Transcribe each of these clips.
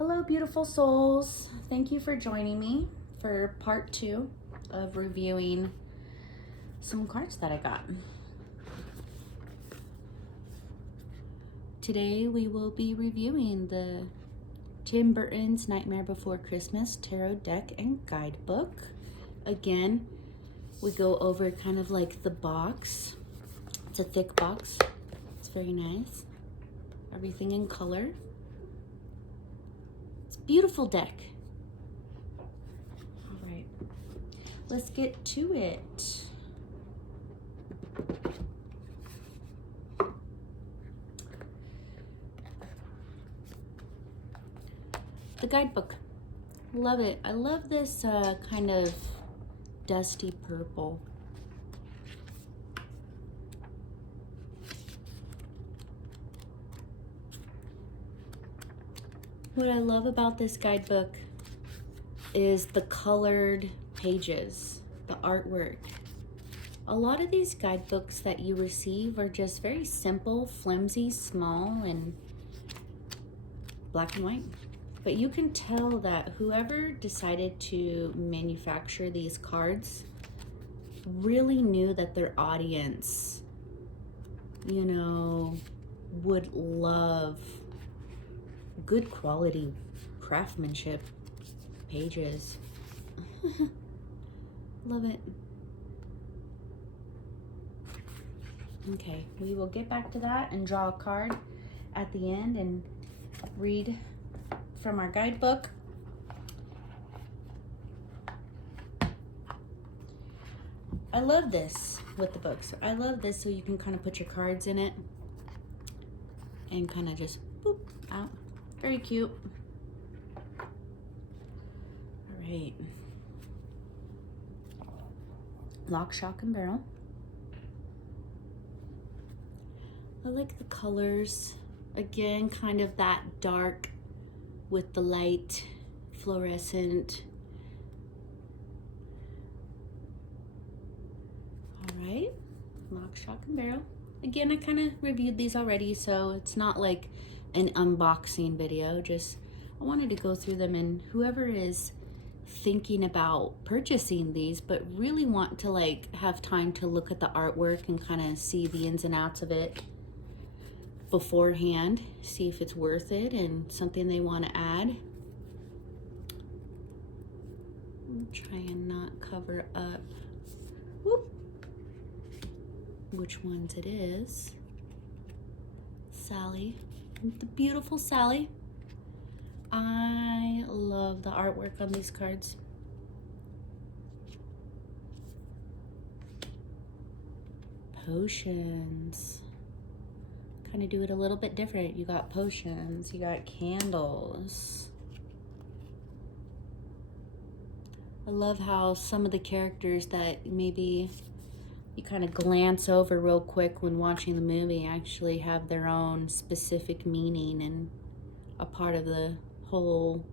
Hello, beautiful souls. Thank you for joining me for part 2 of reviewing some cards that I got. Today we will be reviewing the Tim Burton's Nightmare Before Christmas tarot deck and guidebook. Again, we go over kind of like the box. It's a thick box. It's very nice. Everything in color. It's a beautiful deck. All right, let's get to it. The guidebook. Love it. I love this kind of dusty purple. What I love about this guidebook is the colored pages, the artwork. A lot of these guidebooks that you receive are just very simple, flimsy, small, and black and white. But you can tell that whoever decided to manufacture these cards really knew that their audience, you know, would love good quality craftsmanship pages. Love it. Okay, we will get back to that and draw a card at the end and read from our guidebook. I love this with the books. I love this so you can kind of put your cards in it and kind of just boop out. Very cute. All right. Lock, shock, and barrel. I like the colors. Again, kind of that dark with the light fluorescent. All right, lock, shock, and barrel. Again, I kind of reviewed these already, so it's not like an unboxing video. Just I wanted to go through them, and whoever is thinking about purchasing these but really want to like have time to look at the artwork and kind of see the ins and outs of it beforehand, see if it's worth it and something they want to add. I'm trying to not cover up which ones it is. Sally, the beautiful Sally. I love the artwork on these cards. Potions. Kind of do it a little bit different. You got potions, you got candles. I love how some of the characters that maybe you kind of glance over real quick when watching the movie actually have their own specific meaning and a part of the whole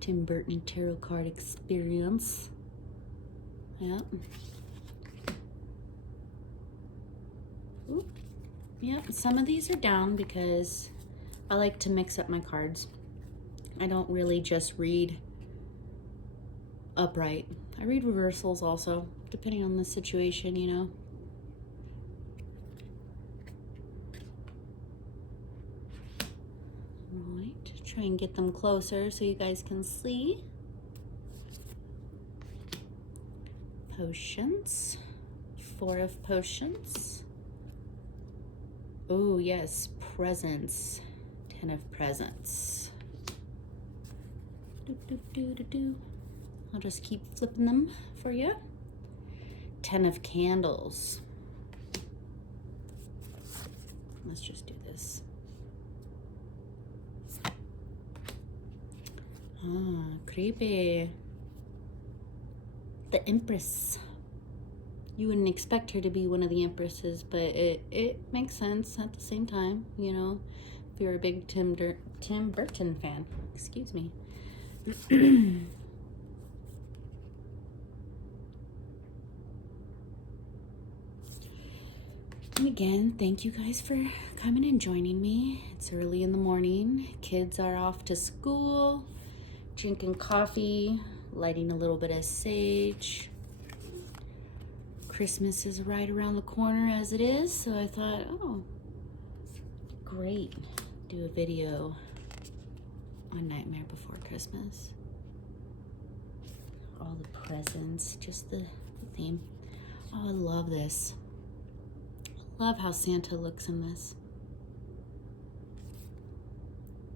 Tim Burton tarot card experience. Yep. Ooh. Yep, some of these are down because I like to mix up my cards. I don't really just read upright. I read reversals also, depending on the situation, you know. All right, try and get them closer so you guys can see. Potions, 4 of potions. Oh yes, presents, 10 of presents. I'll just keep flipping them for you. 10 of candles. Let's just do this. Ah, creepy. The Empress. You wouldn't expect her to be one of the empresses, but it makes sense at the same time, you know, if you're a big Tim Burton fan. Excuse me. And again, thank you guys for coming and joining me. It's early in the morning. Kids are off to school, drinking coffee, lighting a little bit of sage. Christmas is right around the corner as it is, so I thought, oh, great, do a video on Nightmare Before Christmas. All the presents, just the theme. Oh, I love this. Love how Santa looks in this.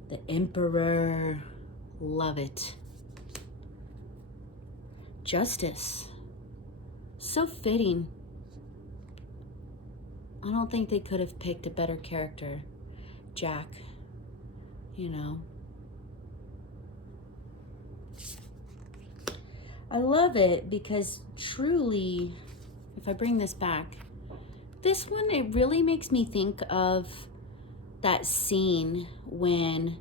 The Emperor, love it. Justice, so fitting. I don't think they could have picked a better character. Jack, you know. I love it because truly, if I bring this back, this one, it really makes me think of that scene when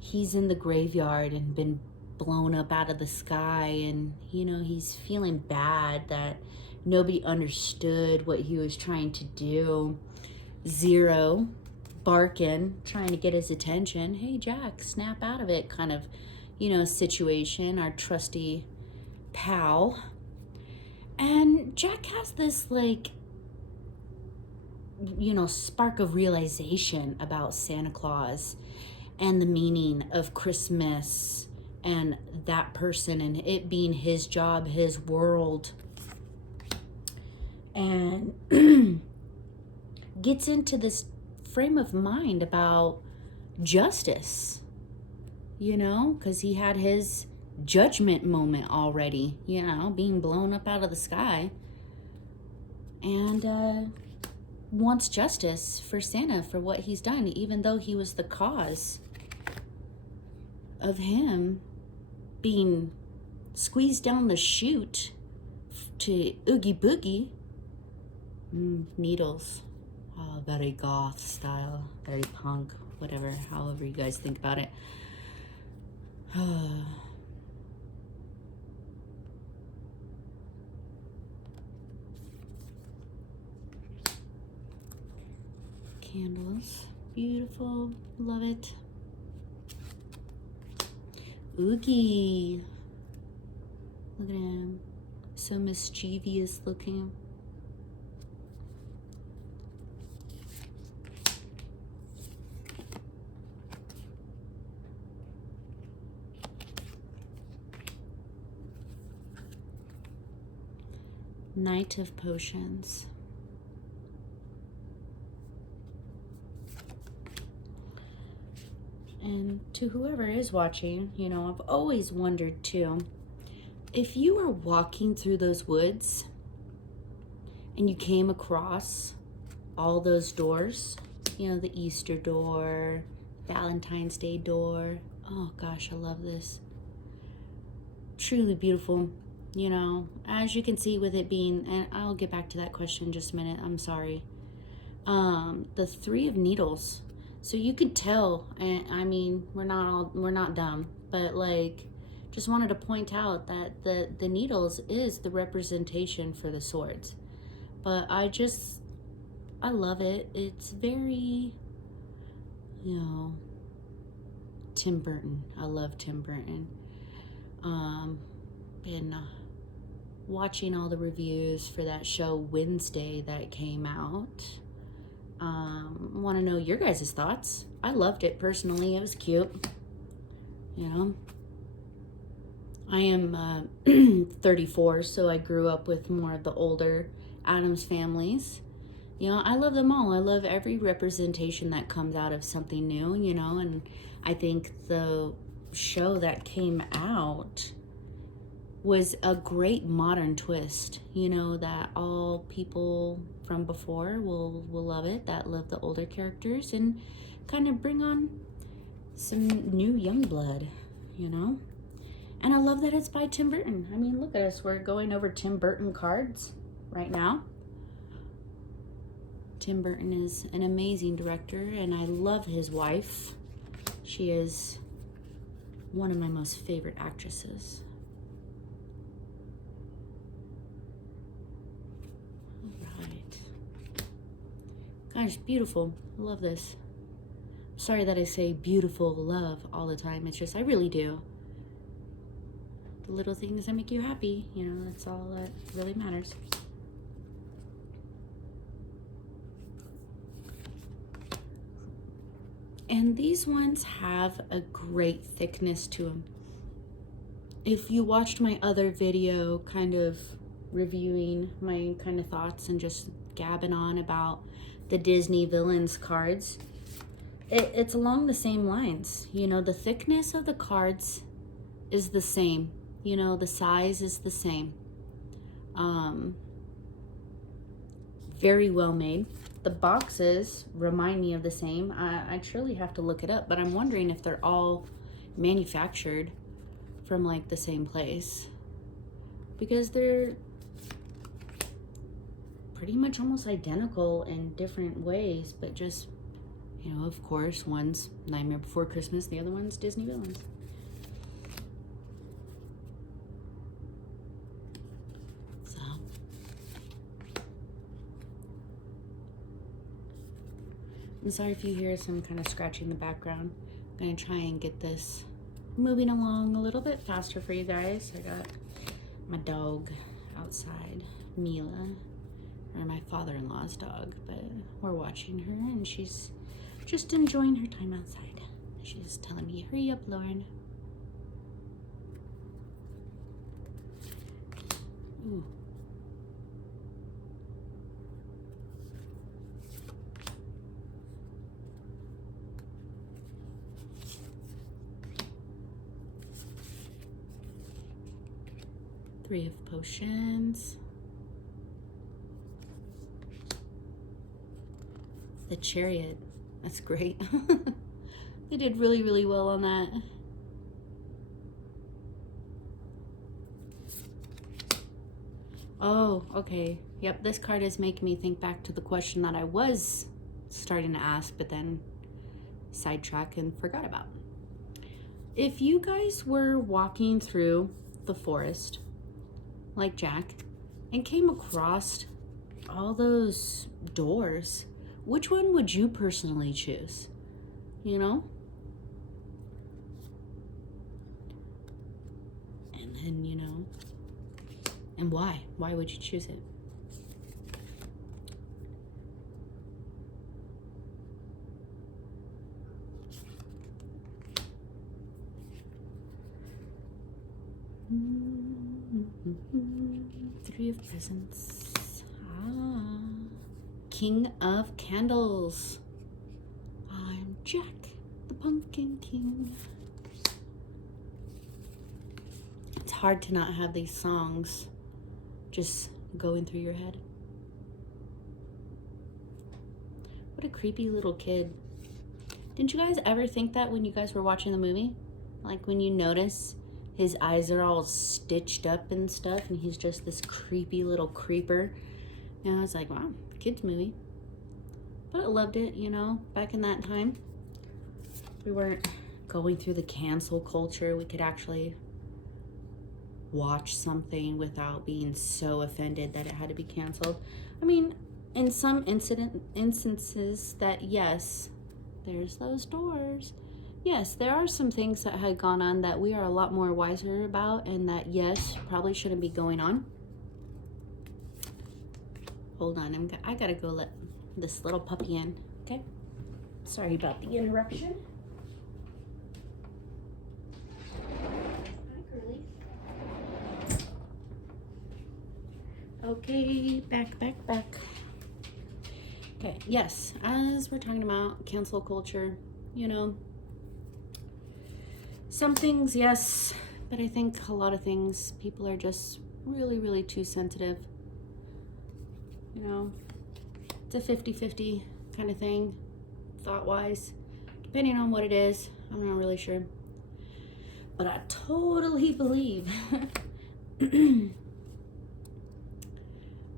he's in the graveyard and been blown up out of the sky, and you know, he's feeling bad that nobody understood what he was trying to do. Zero barking, trying to get his attention. Hey Jack, snap out of it kind of, you know, situation, our trusty pal. And Jack has this, like, you know, spark of realization about Santa Claus and the meaning of Christmas and that person and it being his job, his world. And gets into this frame of mind about justice, you know, because he had his judgment moment already, you know, being blown up out of the sky. And wants justice for Santa for what he's done, even though he was the cause of him being squeezed down the chute to Oogie Boogie. Needles. Oh, very goth style, very punk, whatever, however you guys think about it. Candles, beautiful, love it. Oogie, look at him, so mischievous looking. Knight of Potions. And to whoever is watching, you know, I've always wondered too, if you were walking through those woods and you came across all those doors, you know, the Easter door, Valentine's Day door. Oh gosh, I love this. Truly beautiful, you know, as you can see with it being, and I'll get back to that question in just a minute, I'm sorry. The Three of Needles. So you could tell, and I mean, we're not dumb, but like, just wanted to point out that the needles is the representation for the swords. But I love it. It's very, you know, Tim Burton. I love Tim Burton. Been watching all the reviews for that show Wednesday that came out. Want to know your guys' thoughts. I loved it personally. It was cute, you know. I am 34, so I grew up with more of the older Addams families. You know, I love them all. I love every representation that comes out of something new, you know, and I think the show that came out was a great modern twist, you know, that all people from before will love it, that love the older characters, and kind of bring on some new young blood, you know. And I love that it's by Tim Burton. I mean, look at us, we're going over Tim Burton cards right now. Tim Burton is an amazing director, and I love his wife. She is one of my most favorite actresses. Gosh, beautiful. I love this. Sorry that I say beautiful love all the time. It's just, I really do. The little things that make you happy, you know, that's all that really matters. And these ones have a great thickness to them. If you watched my other video kind of reviewing my kind of thoughts and just gabbing on about the Disney Villains cards, it's along the same lines. You know, the thickness of the cards is the same. You know, the size is the same. Very well made. The boxes remind me of the same. I truly have to look it up, but I'm wondering if they're all manufactured from like the same place, because they're pretty much almost identical in different ways, but just, you know, of course, one's Nightmare Before Christmas, the other one's Disney Villains. So, I'm sorry if you hear some kind of scratching in the background. I'm gonna try and get this moving along a little bit faster for you guys. I got my dog outside, Mila, or my father-in-law's dog, but we're watching her and she's just enjoying her time outside. She's telling me, hurry up, Lauren. Ooh. Three of Potions. The Chariot. That's great. They did really, really well on that. Oh, okay. Yep, this card is making me think back to the question that I was starting to ask, but then sidetracked and forgot about. If you guys were walking through the forest, like Jack, and came across all those doors, which one would you personally choose? You know? And then, you know, and why? Why would you choose it? Three of Presents. Ah. King of Candles. I'm Jack, the Pumpkin King. It's hard to not have these songs just going through your head. What a creepy little kid. Didn't you guys ever think that when you guys were watching the movie? Like when you notice his eyes are all stitched up and stuff, and he's just this creepy little creeper. And I was like, wow, kids movie. But I loved it, you know, back in that time. We weren't going through the cancel culture. We could actually watch something without being so offended that it had to be canceled. I mean, in some instances that, yes, there's those doors. Yes, there are some things that had gone on that we are a lot more wiser about, and that, yes, probably shouldn't be going on. Hold on, I gotta go let this little puppy in, okay? Sorry about the interruption. Hi, Curly. Okay, back. Okay, yes, as we're talking about cancel culture, you know, some things, yes, but I think a lot of things, people are just really, really too sensitive. You know, it's a 50-50 kind of thing, thought-wise, depending on what it is. I'm not really sure. But I totally believe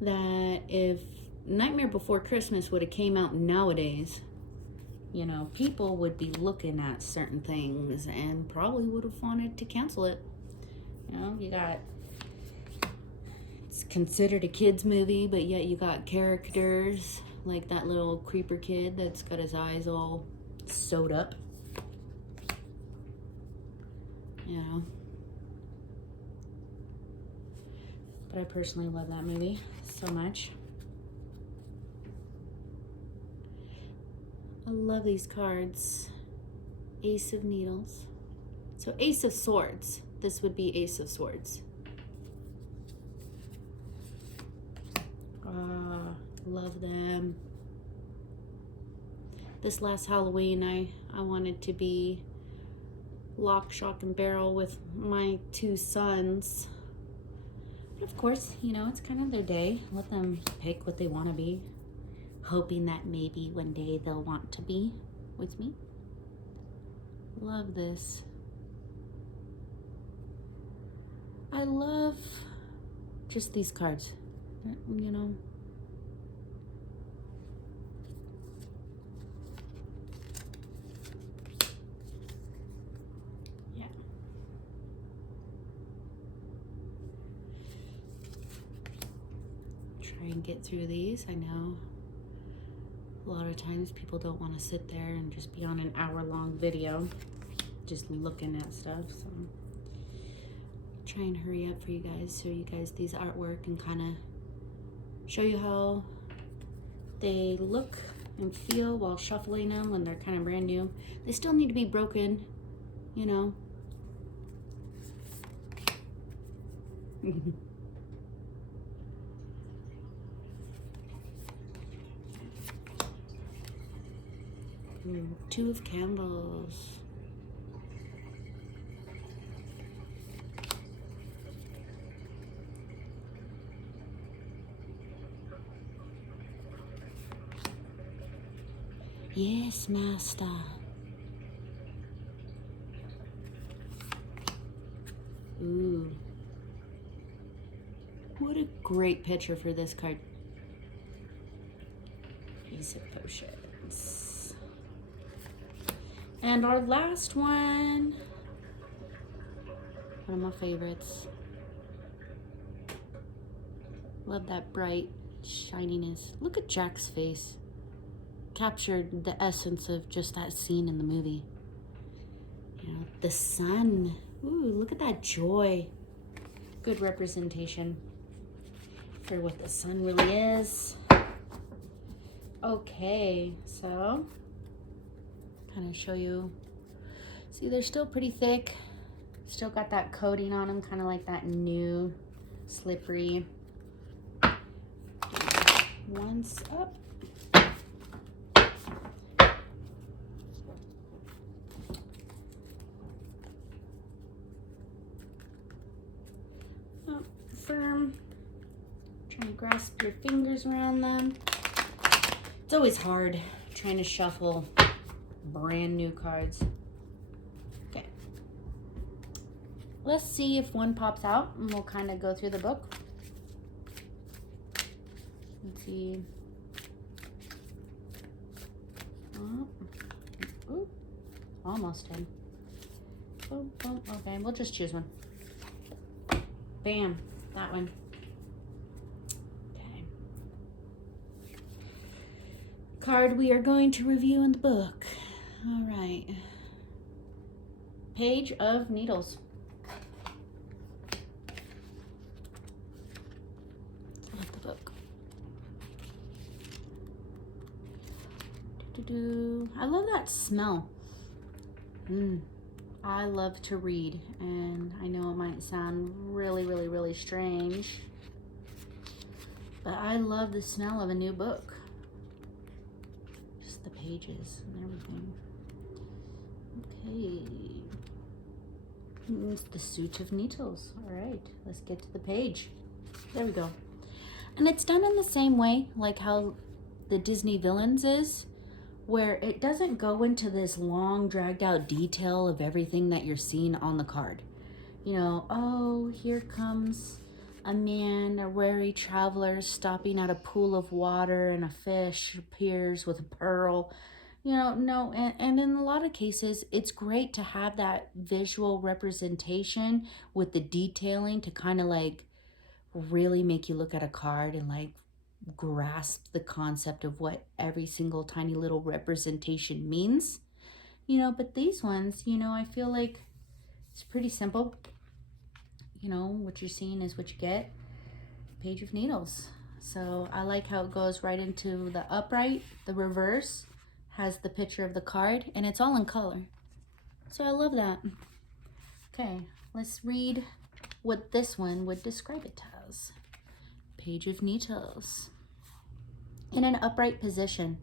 that if Nightmare Before Christmas would have came out nowadays, you know, people would be looking at certain things and probably would have wanted to cancel it. You know, you got, it's considered a kid's movie, but yet you got characters like that little creeper kid that's got his eyes all sewed up. You know. But I personally love that movie so much. I love these cards. Ace of Needles. So Ace of Swords. This would be Ace of Swords. Ah, love them. This last Halloween, I wanted to be lock, shock, and barrel with my two sons. But of course, you know, it's kind of their day. Let them pick what they want to be. Hoping that maybe one day they'll want to be with me. Love this. I love just these cards, you know. Yeah. Try and get through these. I know a lot of times people don't want to sit there and just be on an hour-long video just looking at stuff, so try and hurry up for you guys, show you guys these artwork and kind of show you how they look and feel while shuffling them when they're kind of brand new. They still need to be broken, you know. Two of Candles. Yes, Master. Ooh. What a great picture for this card. Ace of Potions. And our last one. One of my favorites. Love that bright shininess. Look at Jack's face. Captured the essence of just that scene in the movie. You know, the sun. Ooh, look at that joy. Good representation for what the sun really is. Okay, so kind of show you. See, they're still pretty thick. Still got that coating on them, kind of like that new slippery. Once up. Oh, firm. Trying to grasp your fingers around them. It's always hard trying to shuffle brand new cards. Okay. Let's see if one pops out and we'll kind of go through the book. Let's see. Oh. Ooh. Almost in. Boom, boom. Okay, we'll just choose one. Bam. That one. Okay. Card we are going to review in the book. All right. Page of Needles. Love the book. I love that smell. I love to read, and I know it might sound really, really, really strange, but I love the smell of a new book. Just the pages and everything. Okay. It's the Suit of Needles. All right, let's get to the page. There we go. And it's done in the same way like how the Disney Villains is, where it doesn't go into this long dragged out detail of everything that you're seeing on the card. You know, oh, here comes a man, a weary traveler stopping at a pool of water and a fish appears with a pearl. You know, no, and in a lot of cases, it's great to have that visual representation with the detailing to kind of like really make you look at a card and like grasp the concept of what every single tiny little representation means, you know, but these ones, you know, I feel like it's pretty simple. You know, what you're seeing is what you get. Page of Needles. So I like how it goes right into the upright. The reverse has the picture of the card, and it's all in color. So I love that. Okay, let's read what this one would describe it as. Page of Needles. In an upright position,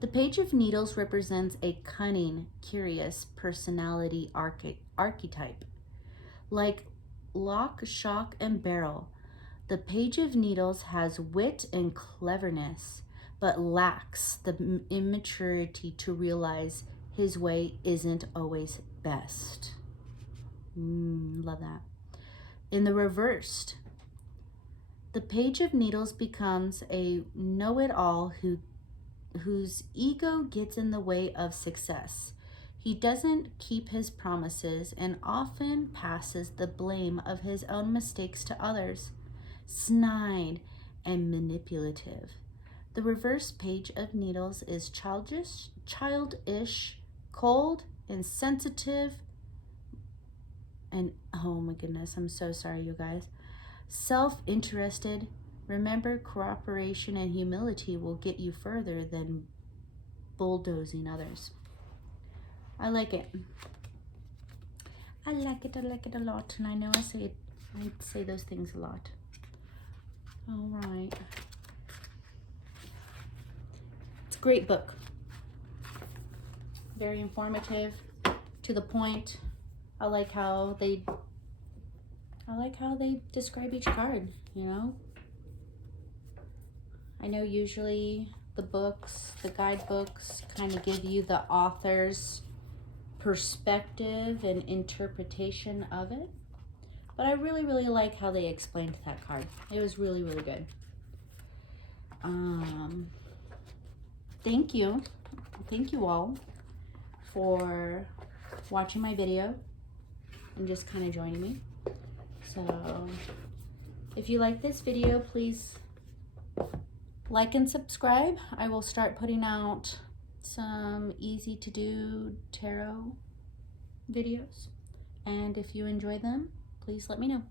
the Page of Needles represents a cunning, curious personality archetype. Like lock, shock, and barrel, the Page of Needles has wit and cleverness, but lacks the immaturity to realize his way isn't always best. Love that. In the reversed, the Page of Needles becomes a know-it-all whose ego gets in the way of success. He doesn't keep his promises and often passes the blame of his own mistakes to others. Snide and manipulative. The reverse Page of Needles is childish, cold, insensitive, and oh my goodness, I'm so sorry, you guys. Self-interested. Remember, cooperation and humility will get you further than bulldozing others. I like it. I like it a lot, and I know I say those things a lot. All right. It's a great book. Very informative, to the point. I like how they describe each card, you know? I know usually the books, the guidebooks, kind of give you the author's perspective and interpretation of it. But I really, really like how they explained that card. It was really, really good. Thank you. Thank you all for watching my video and just kind of joining me. So if you like this video, please like and subscribe. I will start putting out some easy to do tarot videos. And if you enjoy them, please let me know.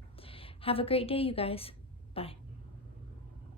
Have a great day, you guys. Bye.